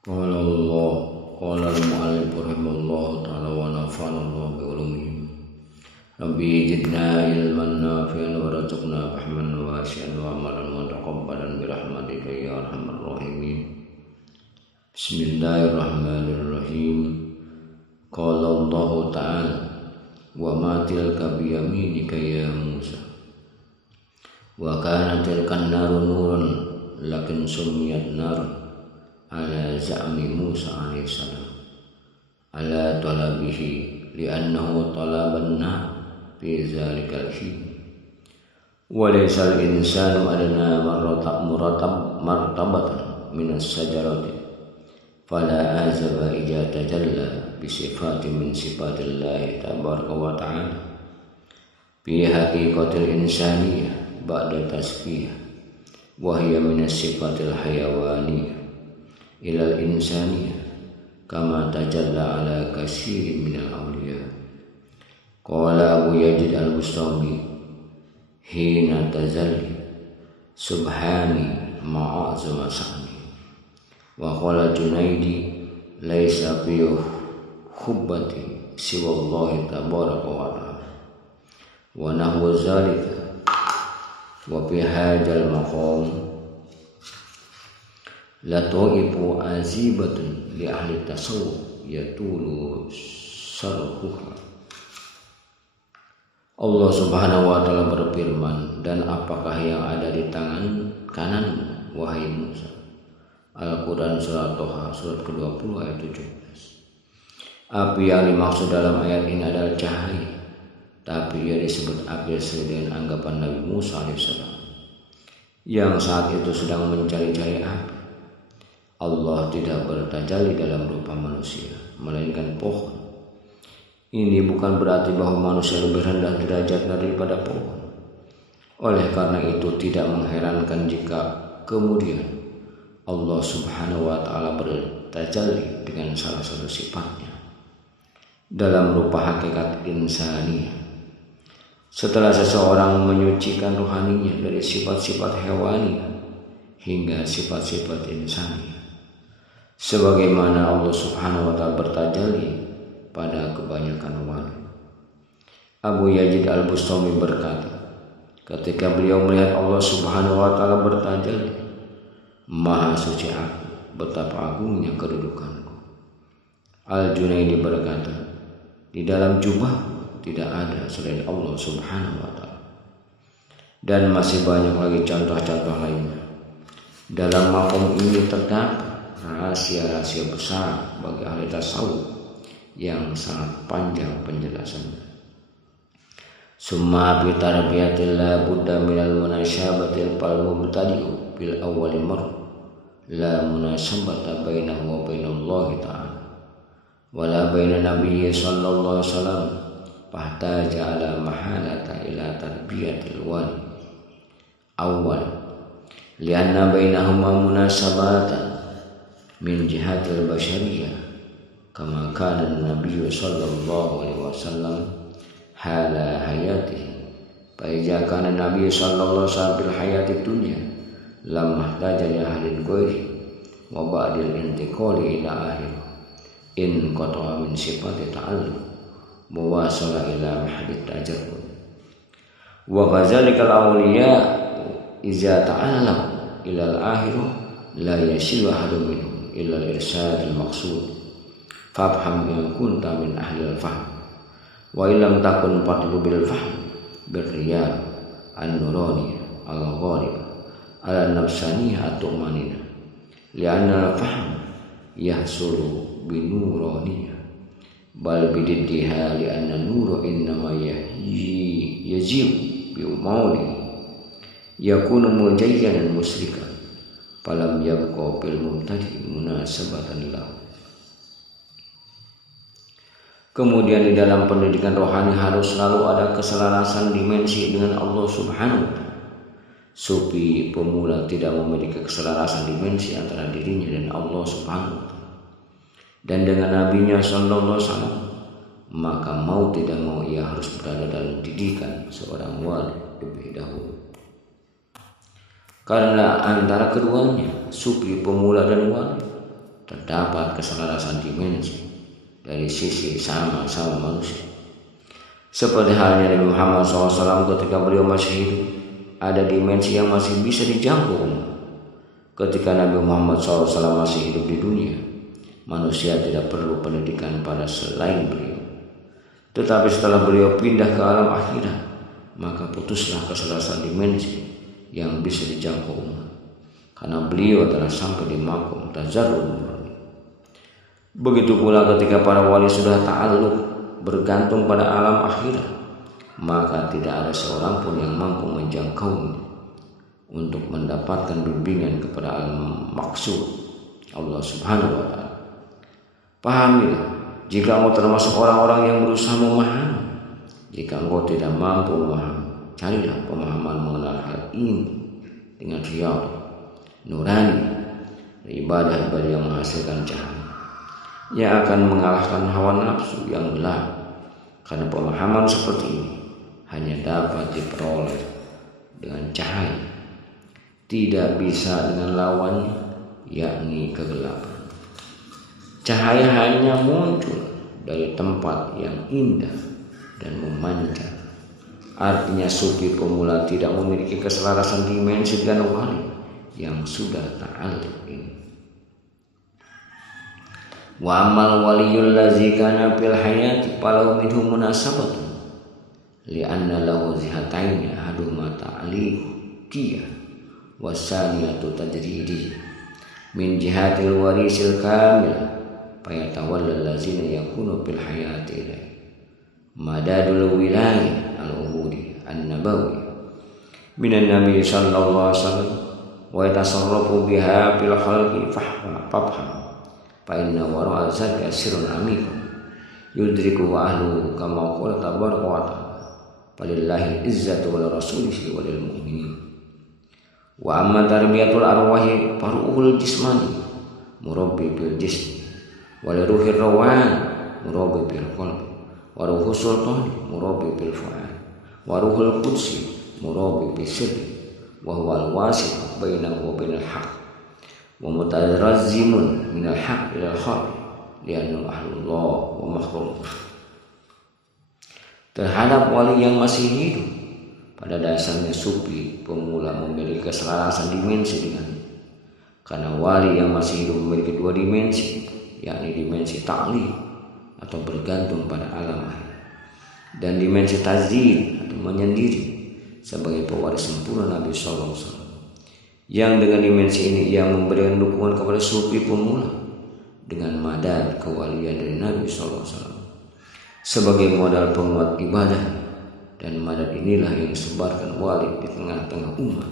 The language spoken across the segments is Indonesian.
Qala Allah qala al-mu'allif rahimahullah ta'ala wa nafa'ana Allah bi ulumihi. Rabbi zidna ilman nafi'an warzuqna fahman wasi'an wa amalan mutaqabbalan bi rahmatika ya arhamar rahimin. Bismillahirrahmanirrahim. Qala Allah ta'ala wa ma tilka bi yaminika ya Musa. Wa kanat tilkan naru nurun lakin sumiyat narun ala za'mi Musa alaihissalam ala talabihi li'annahu talabanna fi zalikal hin wa laysal insanu adna martabatan minas sajarati fala azaba ija tajalla bi sifatin min sifatillahi tabaraka wa ta'ala fi haqiqatil insaniyah ba'da tasfiyah wa hiya minas sifatil hayawaniyah ilal insaniyah kama tajalla ala katsirin minal awliya. Qala Abu Yazid al-Bustami hina tazalli subhani ma'azama sa'ni wa qala Junaidi laisa fi hubbati siwallahi tabaraka wa ta'ala wa nahwa zalika wa fi hadzal maqam la ta'ifu azibatun li ahli tasawuf yatulu sarhuha. Allah subhanahu wa ta'ala berfirman, dan apakah yang ada di tangan kananmu wahai Musa? Al-Quran surat Toha surat ke-20 ayat 17. Api yang dimaksud dalam ayat ini adalah cahaya, tapi ia disebut api sesuai dengan anggapan Nabi Musa alaihissalam yang saat itu sedang mencari cahaya api. Allah tidak bertajalli dalam rupa manusia, melainkan pohon. Ini bukan berarti bahwa manusia lebih rendah derajat daripada pohon. Oleh karena itu tidak mengherankan jika kemudian Allah subhanahu wa ta'ala bertajalli dengan salah satu sifatnya dalam rupa hakikat insaniyah. Setelah seseorang menyucikan rohaninya dari sifat-sifat hewani hingga sifat-sifat insaniyah, sebagaimana Allah subhanahu wa ta'ala bertajalli pada kebanyakan wali. Abu Yazid al-Bustami berkata, ketika beliau melihat Allah subhanahu wa ta'ala bertajalli, maha suci aku, betapa agungnya kedudukanku. Al-Junaidi berkata, di dalam jubah tidak ada selain Allah subhanahu wa ta'ala. Dan masih banyak lagi contoh-contoh lainnya. Dalam maqam ini terdapat rahasia-rahasia besar bagi ahli tasawuf yang sangat panjang penjelasannya. Summa bi tarbiyatil la budda minal munasyabatil fal mubtadi'u bil awwali mar la munasabata bainahu wa bainallahi ta'ala wala bainan nabiyyi sallallahu alaihi wasallam fahtaja ala mahalata ila tarbiyatil wali awwal lianna bainahuma munasabatan min jihatil basyariyah kama kana Nabi sallallahu alaihi wasallam hala hayatihi fa idza kana Nabi sallallahu alaihi wasallam bil hayati dunya lam mahtaja li ahlin ghairi wa ba'dil intiqali ila akhir in qata'a min sifati ta'allum muwasala ila mahdi tajarrud wa kadzalika al-awliya idza ta'allam ila al-akhirah la yasilu ahadun minhum illa al-irsyad al-maqsud fafham in kunta min ahli al-fahm wa illam takun fatilu bil fahm birriyad an-nurani al-ghalib ala nafsaniyah at-tumanina li'anna al-fahm yahsulu binuraniyah bal bididdiha li'anna nuru innama yajib bi umawli yakunu mujayyanan musrikan falam yabqa bil mubtadi munasabatan lahu. Kemudian di dalam pendidikan rohani harus selalu ada keselarasan dimensi dengan Allah subhanahu wa ta'ala. Sufi pemula tidak memiliki keselarasan dimensi antara dirinya dan Allah subhanahu wa ta'ala dan dengan nabinya sallallahu alaihi wasallam, maka mau tidak mau ia harus berada dalam didikan seorang wali lebih dahulu. Karena antara keduanya, sufi pemula dan wali, terdapat keselarasan dimensi dari sisi sama-sama manusia. Seperti halnya Nabi Muhammad SAW ketika beliau masih hidup, ada dimensi yang masih bisa dijangkau umat. Ketika Nabi Muhammad SAW masih hidup di dunia, manusia tidak perlu pendidikan pada selain beliau. Tetapi setelah beliau pindah ke alam akhirat, maka putuslah keselarasan dimensi yang bisa dijangkau umat, karena beliau telah sampai di makom tazarrud. Begitu pula ketika para wali sudah ta'alluq bergantung pada alam akhirat, maka tidak ada seorang pun yang mampu menjangkaunya untuk mendapatkan bimbingan kepada alam maksud Allah Subhanahu wa ta'ala. Pahamilah, jika engkau termasuk orang-orang yang berusaha memahami. Jika engkau tidak mampu memahami, carilah pemahaman mengenal hal ini dengan riyadhah nurani, ibadah-ibadah yang menghasilkan cahaya, yang akan mengalahkan hawa nafsu yang gelap. Karena pemahaman seperti ini hanya dapat diperoleh dengan cahaya, tidak bisa dengan lawannya, yakni kegelapan. Cahaya hanya muncul dari tempat yang indah dan memancar. Artinya sufi pemula tidak memiliki keselarasan dimensi dengan wali yang sudah ta'alluq ini. Wa amal waliyul ladzi kana fil hayati falau minhu munasabatun li'anna lahu zihataini ahaduhuma ta'liqiyah wasaniyatu tajridiyah min jihatil warisil kamil fayatawalla allazina yakunu fil hayati ilai madadul wilayah al-ubudi an-nabawi minan nabi sallallahu alaihi wasallam wa yatasarrafu biha fil khalqi fafham fa inna wara azaka sirrun amikum yudriku ahlu kama qala tabaraka wa ta'ala falillahi izzatu wa rasulihi wa lil mu'minin. Wa amma tarbiyatul arwahi faruhul jismani murabbi bil jism wa ruhir rawan murabbi bil qalbi wa ruhus sultani murabbi bil fu'ad wa ruhul qudsi murabbi bil sirri wa huwa al-wasit bainahu wa bainal haqq wa mutarazzimun minal haqq ila al-khalq li'annahu ahlullah wa makhluq. Terhadap wali yang masih hidup, pada dasarnya sufi pemula memiliki keselarasan dimensi dengannya. Karena wali yang masih hidup memiliki dua dimensi, yakni dimensi ta'liq atau bergantung pada alam akhir, dan dimensi tazyid atau menyendiri sebagai pewaris sempurna Nabi sallallahu alaihi wasallam. Yang dengan dimensi ini ia memberikan dukungan kepada sufi pemula dengan madad kewalian dari Nabi sallallahu alaihi wasallam sebagai modal penguat ibadah, dan madad inilah yang disebarkan wali di tengah-tengah umat.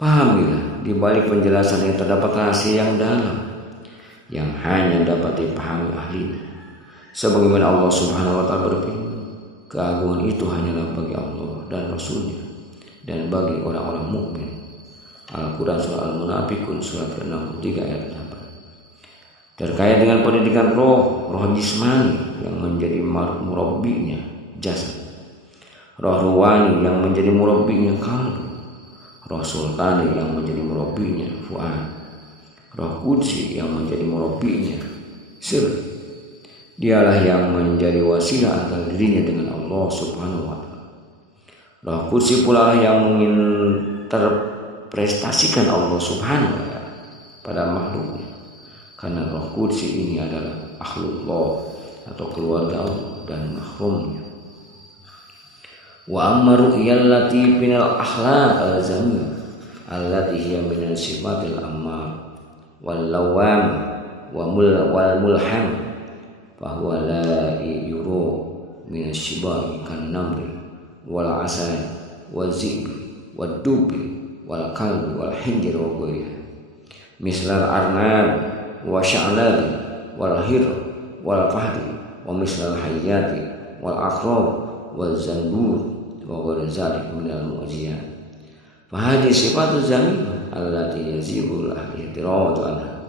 Pahamilah, di balik penjelasan yang terdapat rahasia yang dalam yang hanya dapat dipahami ahlinya. Sebagaimana Allah Subhanahu wa ta'ala berfirman, keagungan itu hanyalah bagi Allah dan Rasulnya dan bagi orang-orang mukmin. Al-Quran surah Al-Munafiqun surat 63 ayat 8. Terkait dengan pendidikan roh jismani yang menjadi murabbinya jasad, roh ruwani yang menjadi murabbinya qalb, roh sultani yang menjadi murabbinya fuad, roh qudsi yang menjadi murabbinya sir. Dialah yang menjadi wasilah antara dirinya dengan Allah Subhanahu wa ta'ala. Roh qudsi pula yang menginterpretasikan Allah Subhanahu wa ta'ala pada makhluknya, karena roh qudsi ini adalah akhlullah atau keluarga Allah dan mahrumnya. Wa amma ru'yallati binal akhlaq al-zamiyah allati hiya min sifatil ammar wal lawam wal mulham fa huwa la yuru min asyibai kan namri wal asal wal zib wal dubi wal kalbi wal hinjir wa ghayriha mislal arnab wa sya'lab wal hir wal fahdi wa mislal hayyati wal aqrab wal zanbur wa ghayr zalik minal mu'jizat. Fa hadhihi sifatu zamimah allati yazibu al-ihtiraju anha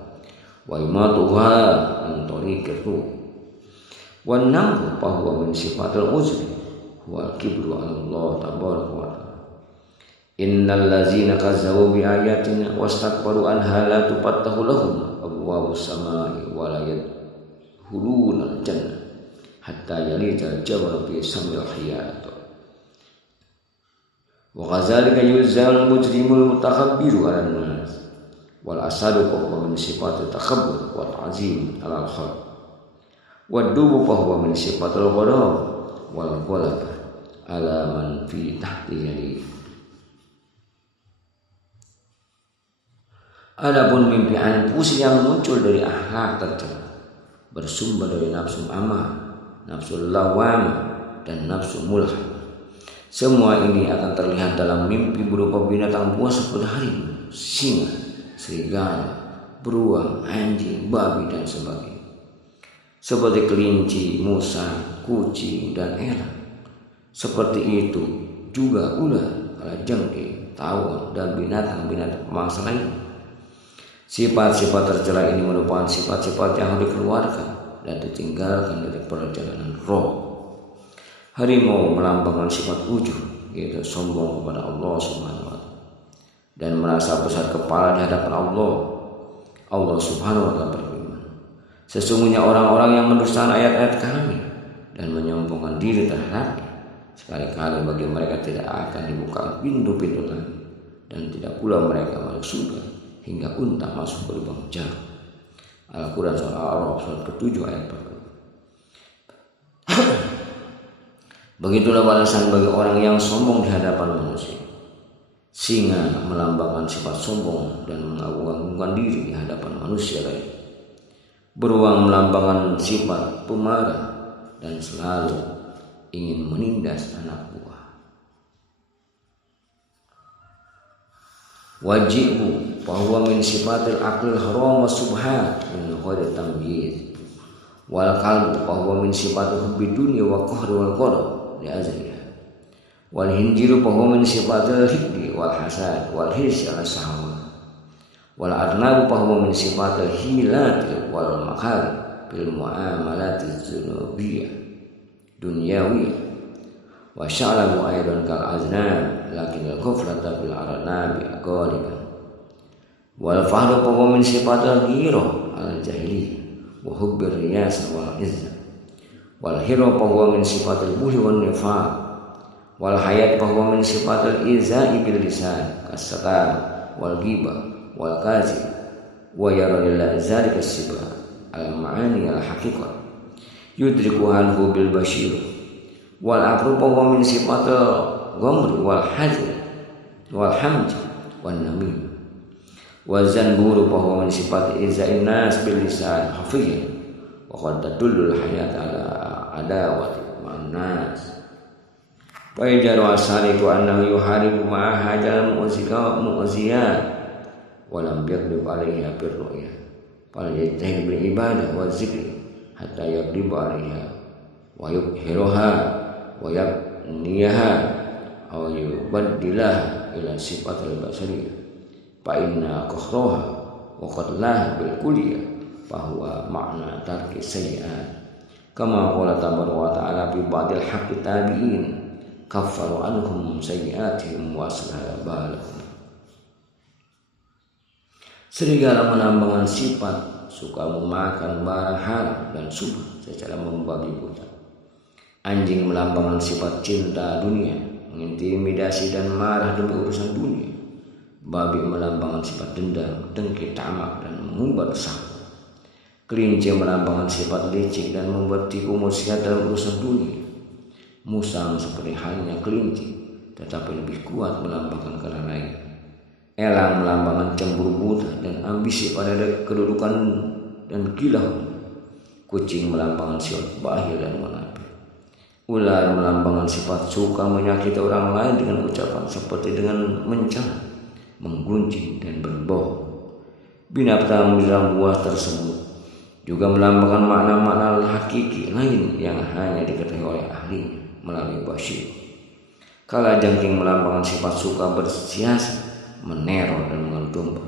wa imatuha an tariqir ruh. Wa namu fa huwa min sifatil uzri huwa kibru ala Allah tabaraka wa ta'ala. Innal ladzina kazzabu bi ayatina wastakbaru anha la tufattahu lahum abwabus samai wa la yadkhuluna al-jannah hatta yalija al-jabal fi samil khiyat. Wa kadzalika yuzal mujrimul mutakabbiru 'alan nas wal asadu huwa min sifatil takabbur wa ta'zim 'alal khalq wa dubu huwa min sifatil ghadab wal ghalab 'ala man fi tahtihi. Adapun mimpi anfus yang muncul dari akhlak tercela bersumber dari nafsu amar, nafsu lawam, dan nafsu mulham. Semua ini akan terlihat dalam mimpi berupa binatang buas seperti harimau, singa, serigala, beruang, anjing, babi, dan sebagainya. Seperti kelinci, musang, kucing, dan elang. Seperti itu juga ular, kalajengking, tawon, dan binatang-binatang pemangsa lainnya. Sifat-sifat tercela ini merupakan sifat-sifat yang harus dikeluarkan dan ditinggalkan dari perjalanan roh. Harimau melambangkan sifat ujub, yaitu sombong kepada Allah Subhanahu wa Ta'ala dan merasa besar kepala di hadapan Allah. Allah Subhanahu wa Ta'ala berfirman, sesungguhnya orang-orang yang mendustakan ayat-ayat Kami dan menyombongkan diri terhadapnya, sekali-kali bagi mereka tidak akan dibuka pintu-pintu langit dan tidak pula mereka masuk surga hingga unta masuk ke lubang jarum. Al-Quran surah Al-A'raf surat ke-7 ayat 40. Begitulah balasan bagi orang yang sombong di hadapan manusia. Singa melambangkan sifat sombong dan mengagung-agungkan diri di hadapan manusia lain. Beruang melambangkan sifat pemarah dan selalu ingin menindas anak buah. Wajibu bahwa min sifatil aqlil haram wa subhan min ghairi tamyiz wal qalbu bahwa min sifatil hubbi dunya wa qahri wal qadar li azliha wal hinjiru bahwa min sifatil hibbi wal hasad wal hirsi ala sahwa wal adnabu bahwa min sifatil hilati wal makar bil muamalati dzunubiyah dunyawiyah wa sya'lamu aidan kal aznab lakin al-ghaflata bil aranabi ghaliban wal fahru bahwa min sifatil ghirah al jahiliyah wa hubbir riyasa wal izzah wal hira bahwa min sifatil buhli wan nifaq wal hayat bahwa min sifatil izai bil lisan kasatan wal ghibah wal kazib wa yara lil zalika sibah al ma'ani al haqiqah yudriku anhu bil bashir wal aqru bahwa min sifatil ghamri wal hazl wal hamj wan namim wa zanburu bahwa min sifatil izza'in nas bil lisan hafiyah wa qad tadullul hayat ala adawati man nas wa yajaru asaliku annahu yuharibu ma hajal mu'ziyat wa lam yagrib alaiha birru'ya fal yajtahid bil ibadah wa zikri hatta yagrib alaiha wa yubhiruha wa yabniyaha aw yubaddilah ila sifatil basariyah fa inna qahraha wa qadlaha bil kulliyah fa huwa ma'na tarki sayyi'at kama qala tabaraka wa ta'ala fi ba'dil haqqi tabi'in kaffaru anhum sayyi'atihim wa aslaha balahum. Serigala melambangkan sifat suka memakan barang haram dan subah secara membabi buta. Anjing melambangkan sifat cinta dunia, mengintimidasi dan marah demi urusan dunia. Babi melambangkan sifat dendam, dengki, tamak, dan mengumbar sahwat. Kelinci melambangkan sifat licik dan membuat tipu muslihat dalam urusan dunia. Musang seperti halnya kelinci, tetapi lebih kuat melambangkan kelalaian. Elang melambangkan cemburu buta dan ambisi pada kedudukan dan gila. Kucing melambangkan sifat bakhil dan munafik. Ular melambangkan sifat suka menyakiti orang lain dengan ucapan seperti dengan mencela, menggunjing, dan berbohong. Binatang dalam buah tersebut juga melambangkan makna-makna hakiki lain yang hanya diketahui oleh ahlinya melalui basyir. Kalajengking melambangkan sifat suka bersiasat, meneror, dan mengambil domba.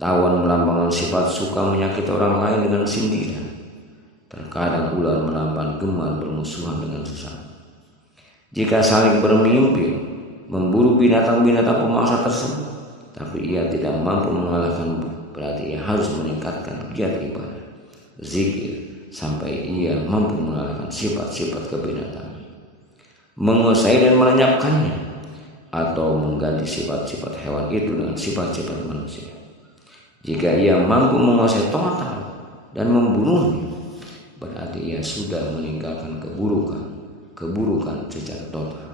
Tawon melambangkan sifat suka menyakiti orang lain dengan sindiran. Terkadang ular melambangkan gemar bermusuhan dengan sesama. Jika saling bermimpi, memburu binatang-binatang pemangsa tersebut, tapi ia tidak mampu mengalahkan, berarti ia harus meningkatkan giat ibadah, zikir, sampai ia mampu mengalahkan sifat-sifat kebinatangan, menguasai dan melenyapkannya, atau mengganti sifat-sifat hewan itu dengan sifat-sifat manusia. Jika ia mampu menguasai total dan membunuhnya, berarti ia sudah meninggalkan keburukan secara total.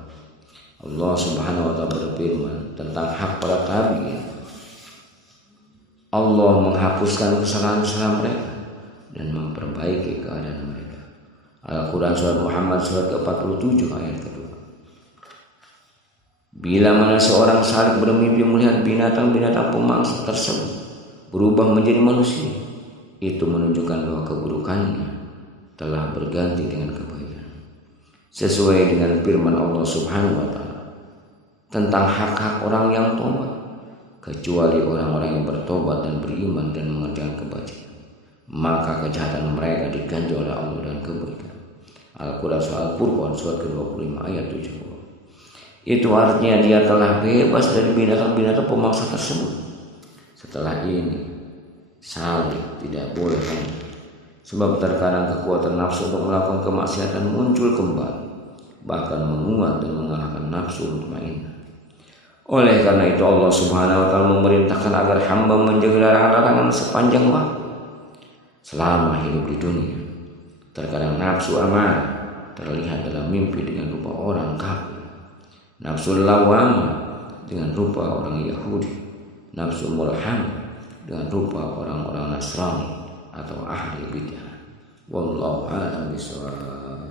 Allah Subhanahu wa ta'ala berfirman tentang hak para tabi'in. Allah menghapuskan kesalahan-kesalahan mereka dan memperbaiki keadaan mereka. Al-Quran surat Muhammad surat ke-47 ayat kedua. Bila mana seorang salib bermimpi melihat binatang-binatang pemangsa tersebut berubah menjadi manusia, itu menunjukkan bahwa keburukannya telah berganti dengan kebaikan, sesuai dengan firman Allah Subhanahu wa ta'ala tentang hak-hak orang yang tobat, kecuali orang-orang yang bertobat dan beriman dan mengerjakan kebajikan, maka kejahatan mereka diganti oleh Allah dan kebaikan. Al-Quran surat Al-Furqan surat ke-25 ayat 70. Itu artinya dia telah bebas dari binatang-binatang pemangsa tersebut. Setelah ini salib tidak boleh lagi, sebab terkadang kekuatan nafsu untuk melakukan kemaksiatan muncul kembali, bahkan menguat dan mengalahkan nafsu mutmainnah. Oleh karena itu Allah Subhanahu wa ta'ala memerintahkan agar hamba menjaga larangan sepanjang waktu selama hidup di dunia. Terkadang nafsu amarah terlihat dalam mimpi dengan rupa orang kafir, nafsu lawamah dengan rupa orang Yahudi, nafsu mulham dengan rupa orang-orang Nasrani atau ahli bid'ah. Wallahu a'lam bishawab.